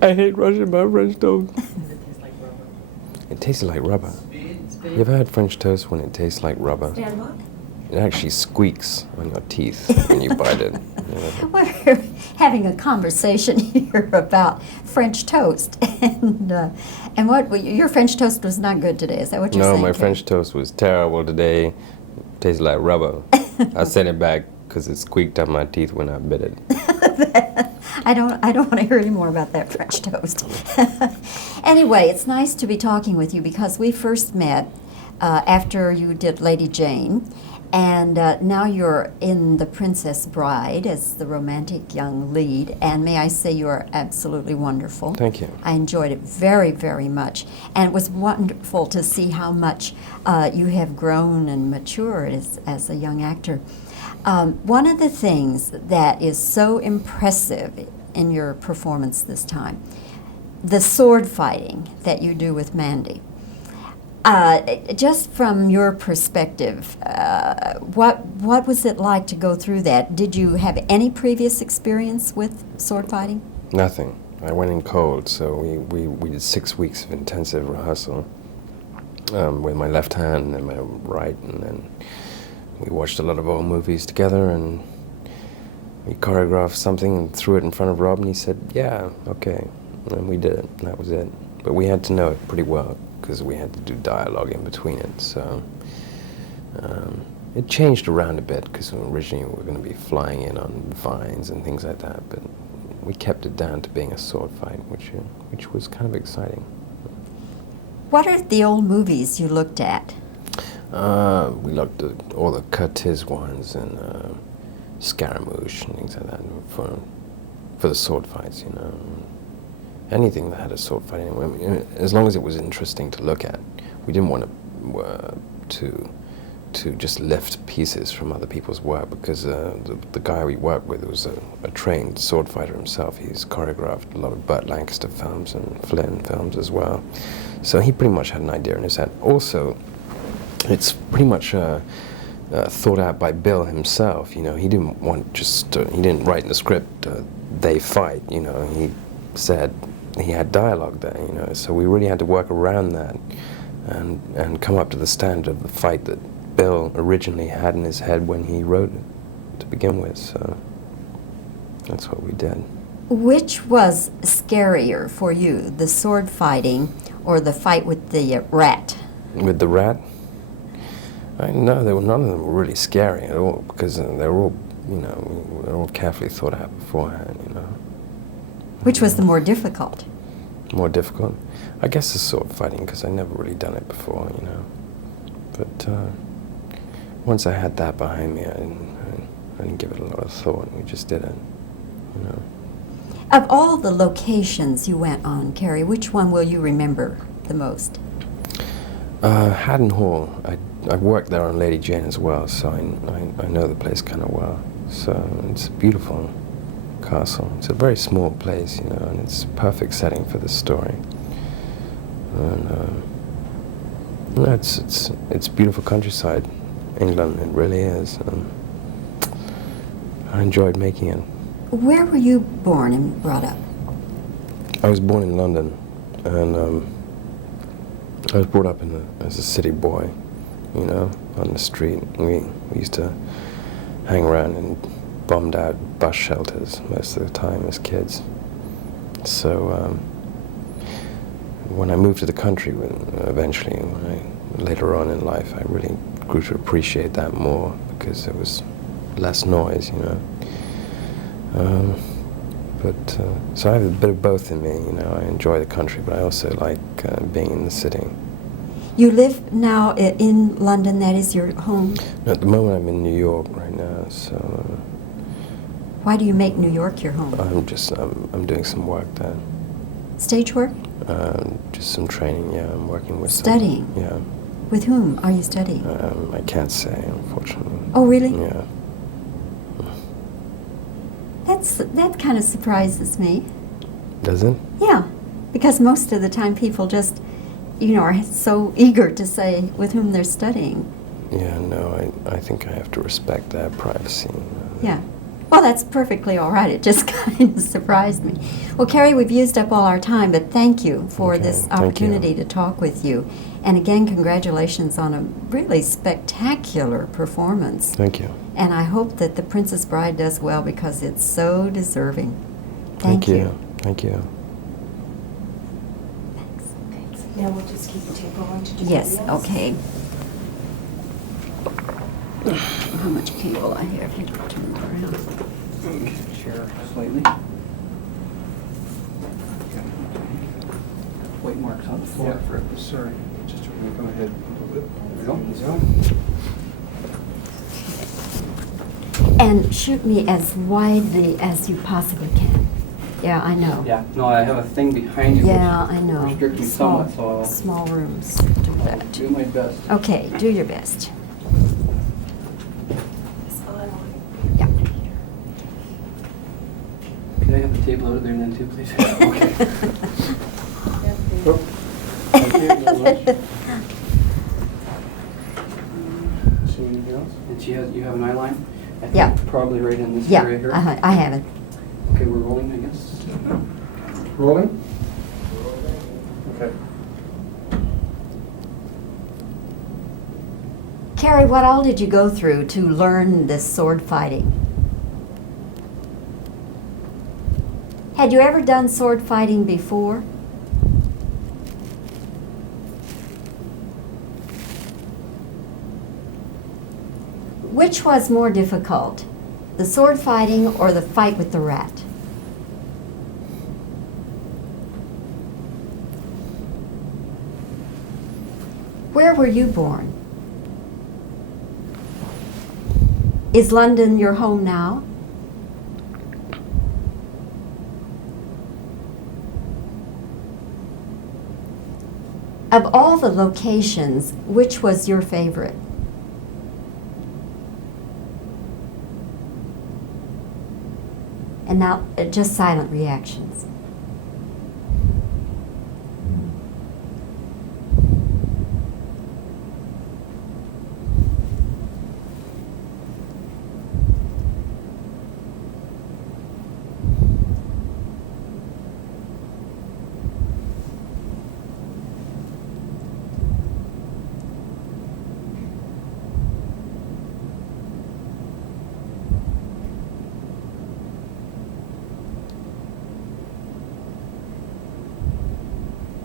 I hate Russian my French toast. It tasted like rubber. You ever had French toast when it tastes like rubber? Stand what? It actually squeaks on your teeth when you bite it. Yeah. We're having a conversation here about French toast, and what your French toast was not good today. Is that what you're saying? No, my Cary? French toast was terrible today. It tasted like rubber. I sent it back because it squeaked on my teeth when I bit it. I don't want to hear any more about that French toast. Anyway, it's nice to be talking with you because we first met after you did Lady Jane, and now you're in The Princess Bride as the romantic young lead, and may I say you are absolutely wonderful. Thank you. I enjoyed it very, very much, and it was wonderful to see how much you have grown and matured as a young actor. One of the things that is so impressive in your performance this time, the sword fighting that you do with Mandy. Just from your perspective, what was it like to go through that? Did you have any previous experience with sword fighting? Nothing. I went in cold, so we did 6 weeks of intensive rehearsal with my left hand and my right, and then we watched a lot of old movies together, and we choreographed something and threw it in front of Rob, and he said, yeah, okay, and we did it, and that was it. But we had to know it pretty well, because we had to do dialogue in between it, so it changed around a bit, because originally we were going to be flying in on vines and things like that, but we kept it down to being a sword fight, which was kind of exciting. What are the old movies you looked at? We looked at all the Curtiz ones and Scaramouche and things like that for the sword fights, you know. Anything that had a sword fight, anyway. I mean, as long as it was interesting to look at. We didn't want to just lift pieces from other people's work, because the guy we worked with was a trained sword fighter himself. He's choreographed a lot of Burt Lancaster films and Flynn films as well. So he pretty much had an idea in his head. Also, it's pretty much thought out by Bill himself. You know, he didn't want he didn't write in the script, they fight, you know. He said he had dialogue there, you know, so we really had to work around that and come up to the standard of the fight that Bill originally had in his head when he wrote it to begin with, so that's what we did. Which was scarier for you, the sword fighting or the fight with the rat? With the rat? No, none of them were really scary at all, because they were all, you know, they're all carefully thought out beforehand, you know. Which was the more difficult? More difficult? I guess the sword fighting, because I never really done it before, you know. But once I had that behind me, I didn't give it a lot of thought. We just did it, you know. Of all the locations you went on, Cary, which one will you remember the most? Haddon Hall. I worked there on Lady Jane as well, so I know the place kind of well. So it's a beautiful castle. It's a very small place, you know, and it's a perfect setting for the story. And no, it's beautiful countryside, England. It really is. I enjoyed making it. Where were you born and brought up? I was born in London, and I was brought up as a city boy, you know, on the street. We used to hang around in bombed out bus shelters most of the time as kids. So when I moved to the country, eventually, later on in life, I really grew to appreciate that more, because there was less noise, you know. So I have a bit of both in me, you know. I enjoy the country, but I also like being in the city. You live now in London, that is your home? No, at the moment I'm in New York right now, so... Why do you make New York your home? I'm doing some work there. Stage work? Just some training, yeah. I'm working with Studying? Yeah. With whom are you studying? I can't say, unfortunately. Oh, really? Yeah. That kind of surprises me. Does it? Yeah, because most of the time people just, you know, are so eager to say with whom they're studying. Yeah, no, I think I have to respect their privacy. Yeah. Well, that's perfectly all right. It just kind of surprised me. Well, Cary, we've used up all our time, but thank you for Okay, this thank you. opportunity to talk with you. And again, congratulations on a really spectacular performance. Thank you. And I hope that The Princess Bride does well because it's so deserving. Thank you. Thank you. Now we'll just keep the tape rolling to do Yes, something else. okay. How much cable I have here to turn around. Chair slightly. White marks on the floor. Yeah, sorry, just go ahead. There we go. And shoot me as widely as you possibly can. Yeah, I know. Yeah, no, I have a thing behind you. Yeah, which I know. restricts me Small, somewhat, so small rooms do I'll that. do my best. Okay, do your best. Yeah. Can I have the table out of there then too, please? Okay. Oh, thank you very much. See anything else? And you have an eye line? I think Yeah. probably right in this Yeah, area here. I have it. Okay, we're rolling, I guess. Rolling? Okay. Cary, what all did you go through to learn this sword fighting? Had you ever done sword fighting before? Which was more difficult, the sword fighting or the fight with the rat? Where were you born? Is London your home now? Of all the locations, which was your favorite? And now, just silent reactions.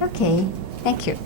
Okay, thank you.